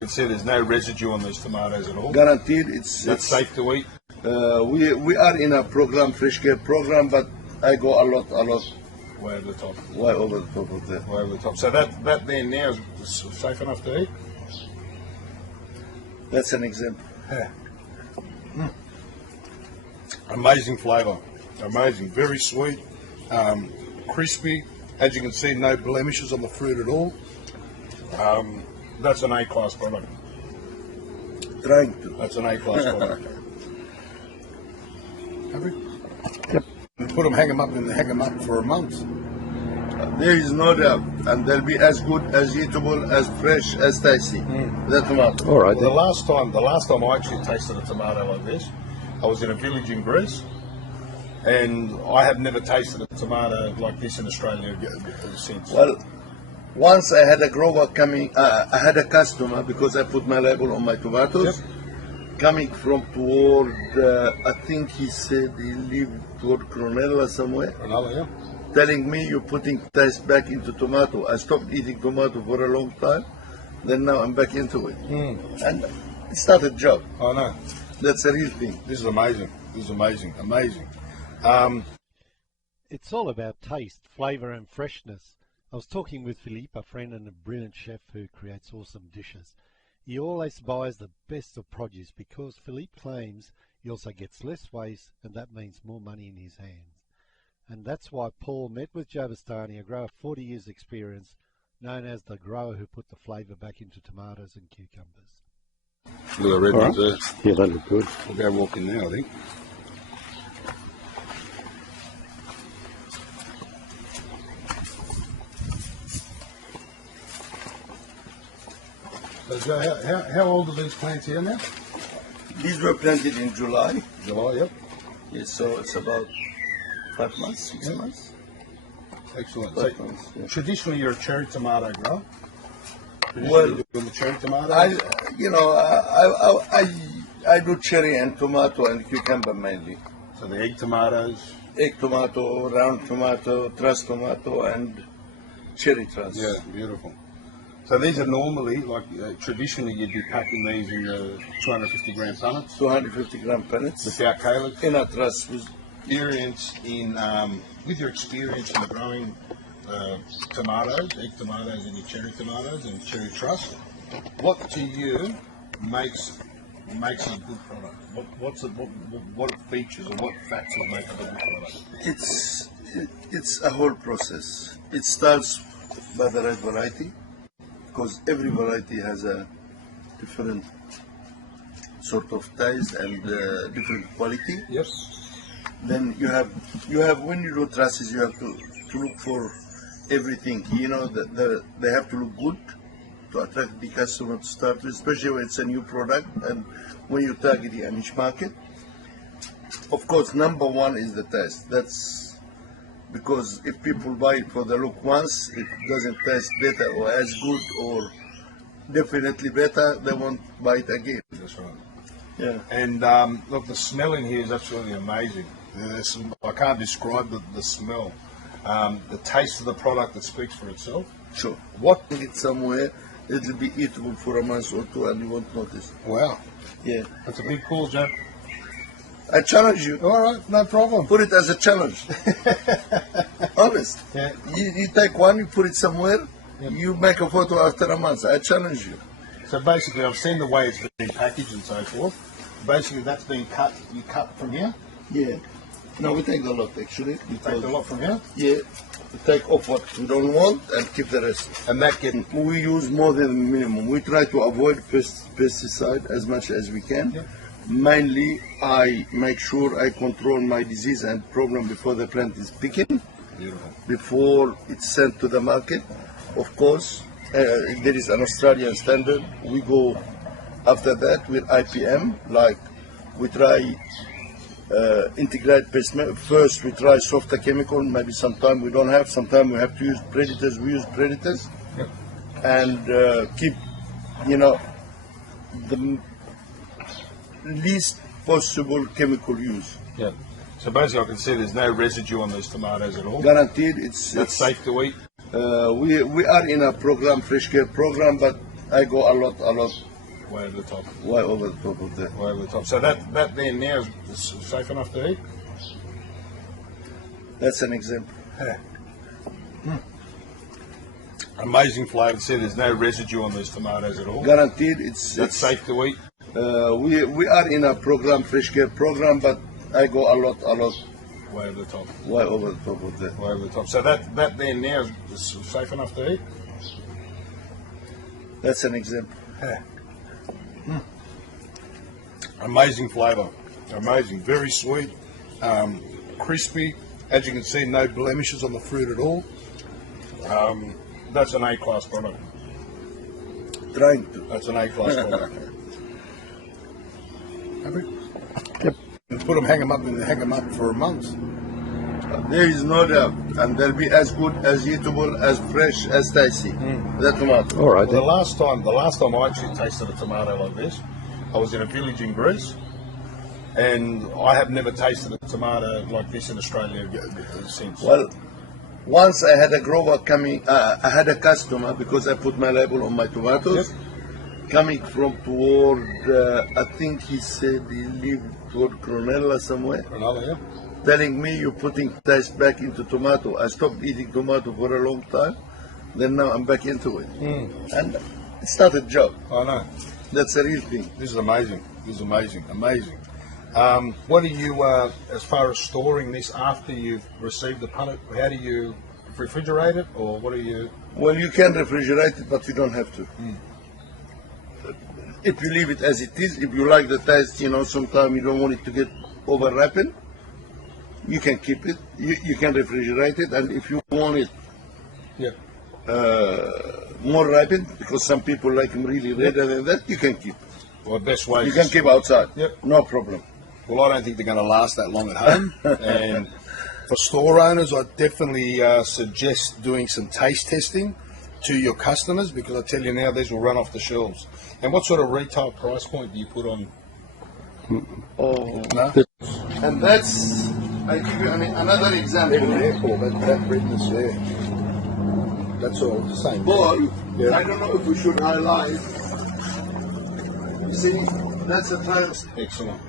You can see there's no residue on these tomatoes at all. Guaranteed. That's safe to eat. We are in a program, fresh care program, but I go a lot. Way over the top. Way over the top of that. Way over the top. So that there now is safe enough to eat? That's an example. Yeah. Amazing flavour. Amazing. Very sweet. Crispy. As you can see, no blemishes on the fruit at all. That's an A-class product. Trying to. That's an A-class product. Have we? Yep. Put them, hang them up for a month. There is no doubt, and they'll be as good, as eatable, as fresh, as tasty. The tomato. All right. Well, the last time I actually tasted a tomato like this, I was in a village in Greece, and I have never tasted a tomato like this in Australia since. Well, once I had a grower coming, I had a customer, because I put my label on my tomatoes, coming from toward, I think he said he lived toward Cronulla somewhere, telling me you're putting taste back into tomato. I stopped eating tomato for a long time, then now I'm back into it. And it's not a job. I know. That's a real thing. This is amazing. This is amazing. Amazing. It's all about taste, flavour and freshness. I was talking with Philippe, a friend and a brilliant chef who creates awesome dishes. He always buys the best of produce because Philippe claims he also gets less waste, and that means more money in his hands. And that's why Paul met with Joe Boustani, a grower of 40 years experience, known as the grower who put the flavour back into tomatoes and cucumbers. Look at the red ones there. Yeah, they look good. We'll go walking now, I think. So how old are these plants here now? These were planted in July. July, yep. Yes, so it's about 5 months, 6 months. Excellent. 5 months, yeah. Traditionally, you're a cherry tomato grower. Well, you're doing the cherry tomato. I do cherry and tomato and cucumber mainly. So the egg tomatoes. Egg tomato, round tomato, truss tomato, and cherry truss. Yeah, beautiful. So these are normally, like traditionally, you'd be packing these in 250 gram punnets. 250 gram punnets. Without calyx. In a truss. With your experience in growing tomatoes, egg tomatoes and your cherry tomatoes and cherry truss, what to you makes a good product? What features or what facts would make a good product? It's a whole process. It starts by the right variety, because every variety has a different sort of taste and different quality. Yes. Then you have when you do trusses, you have to look for everything. You know, they have to look good to attract the customer to start with, especially when it's a new product and when you target a niche market. Of course, number one is the taste. That's because if people buy it for the look once, it doesn't taste better or as good or definitely better, they won't buy it again. That's right. Yeah. And look, the smell in here is absolutely amazing. I can't describe the smell. The taste of the product that speaks for itself. Sure. What it somewhere, it'll be eatable for a month or two and you won't notice. Wow. Yeah. That's a big call, Joe. I challenge you. All right, no problem. Put it as a challenge. Honest. Yeah. You take one, you put it somewhere, you make a photo after a month. I challenge you. So basically, I've seen the way it's been packaged and so forth. Basically, that's been cut. You cut from here? Yeah. No, we take a lot actually. You take a lot from here? Yeah. We take off what we don't want and keep the rest. And that we use more than the minimum. We try to avoid pesticide as much as we can. Yeah. Mainly, I make sure I control my disease and problem before the plant is picking. Beautiful. Before it's sent to the market. Of course, there is an Australian standard. We go after that with IPM, like we try integrate pest. First we try softer chemical, maybe sometime we don't have, sometime we have to use predators, we use predators. Yep. And keep, the least possible chemical use. Yeah. So basically I can see there's no residue on these tomatoes at all. Guaranteed. That's safe to eat. We are in a program, fresh care program, but I go a lot Way over the top. Way over the top of that. Way over the top. So that there now is safe enough to eat? That's an example. Yeah. Amazing flavour. See, there's no residue on these tomatoes at all. Guaranteed, That's it's safe to eat. we are in a program, fresh care program, but I go a lot, Way over the top. way over the top of that. Way over the top. So that there now is safe enough to eat? That's an example. Yeah. Amazing flavour. Amazing. Very sweet. Crispy. As you can see, no blemishes on the fruit at all. That's an A-class product. Trying to. That's an A-class product. Happy? Yep. Put them, hang them up for a month. There is no doubt, and they'll be as good, as eatable, as fresh, as tasty. The tomato. All right, Well, the last time I actually tasted a tomato like this, I was in a village in Greece, and I have never tasted a tomato like this in Australia since. Well, once I had a grower coming, I had a customer because I put my label on my tomatoes. Coming from toward, I think he said he lived toward Cronella somewhere. Another, yeah. Telling me you're putting taste back into tomato. I stopped eating tomato for a long time. Then now I'm back into it. And it's not a joke. I know. That's a real thing. This is amazing. This is amazing. Amazing. What do you, as far as storing this after you've received the punnet, how do you refrigerate it, or what do you? Well, you can refrigerate it, but you don't have to. If you leave it as it is, if you like the taste, sometimes you don't want it to get over ripened, you can keep it. You can refrigerate it, and if you want it Yeah. more ripened, because some people like them really redder than that, you can keep. Well, the best way. You can keep outside. Yep. No problem. Well, I don't think they're going to last that long at home. And for store owners, I definitely suggest doing some taste testing to your customers, because I tell you now, these will run off the shelves. And what sort of retail price point do you put on? Oh, No? and that's, I give you another example. that redness there. That's all the same. Ball, Yeah. I don't know if we should highlight. You see, that's a trans. Excellent.